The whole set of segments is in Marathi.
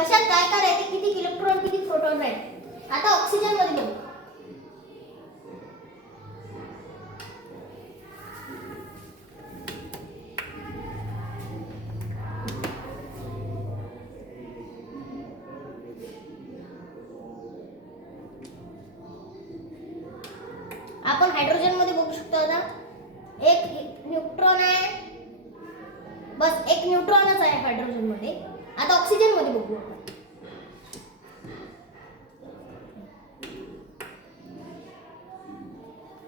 कशात काय काय राहते, किती इलेक्ट्रॉन किती प्रोटॉन राहते. आता ऑक्सिजन मध्ये बघू. आपण हायड्रोजन मध्ये बघू शकतो. आता एक न्यूट्रॉन आहे, बस एक न्यूट्रॉनच आहे हायड्रोजन मध्ये. आता ऑक्सिजन मध्ये बघू आपण.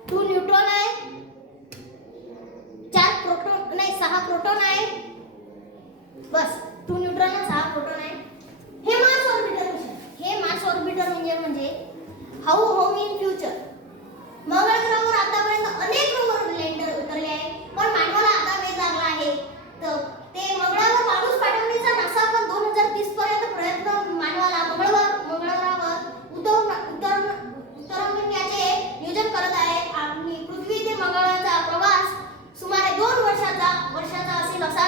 टू न्यूट्रॉन आहे, 4 प्रोटॉन नाही 6 प्रोटॉन आहे. बस 2 न्यूट्रॉन आणि 6 प्रोटॉन आहे. हे मार्स ऑर्बिटर मिशन. हे मार्स ऑर्बिटर म्हणजे हाऊ इन फ्युचर. मंगळ ग्रहावर आतापर्यंत अनेक रोवर लँडर उतरले आहे, पण मानवाला आता वेळ लागला आहे. तर ते मंगळावर माणूस पाठवण्याचा नासा पण 2030 पर्यंत प्रयत्न मानवाला मंगळावर उतरवण्याचे नियोजन करत आहे. आणि पृथ्वी ते मंगळाचा प्रवास सुमारे 2 वर्षाचा असेल असा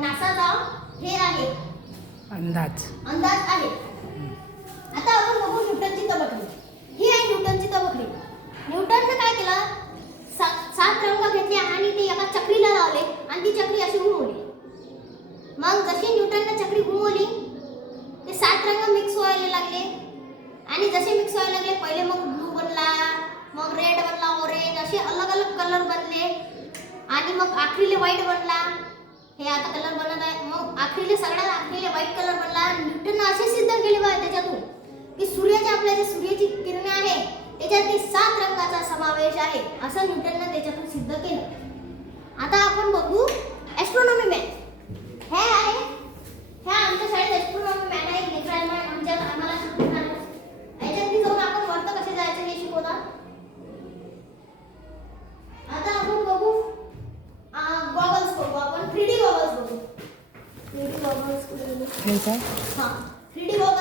नासाचा हे आहे अंदाज आहे. आता आपण बघू न्यूटनची तबकडी. ही आहे न्यूटनची तबकडी. न्यूटनने काय केलं, 7 रंग घेतले आणि ते एका चक्रीला लावले आणि ती चक्री अशी घुमवली. मग जशी न्यूटनने चक्री घुमवली ते 7 रंग मिक्स व्हायला लागले. आणि जसे मिक्स व्हायला लागले, पहिले मग ब्लू बनला, मग रेड बनला, ऑरेंज, असे अलग अलग कलर बनले. आणि मग आखरीले व्हाईट बनला. हे आता कलर बनत आहे. मग सगळ्यात आखरीले व्हाईट कलर बनला. न्यूटनने असे सिद्ध केले बा त्याच्यातून की आपल्या जे सूर्याची किरणे आहे त्याच्यात ते 7 रंगाचा समावेश आहे, असं न्यूटनने त्याच्यातून सिद्ध केलं. आता आपण बघू ॲस्ट्रॉनॉमी मॅन. हे आहे, ह्या आमच्या शाळेत ॲस्ट्रॉनॉमी मॅन आहे. आम्हाला शिकवणार. याच्यात जाऊन आपण वरतं कसे जायचं हे शिकवतात. आता आपण बघू गॉगल्स बघू. आपण 3D गॉगल्स बघू. 3D गॉगल्स हे काय? हां 3D गॉगल्स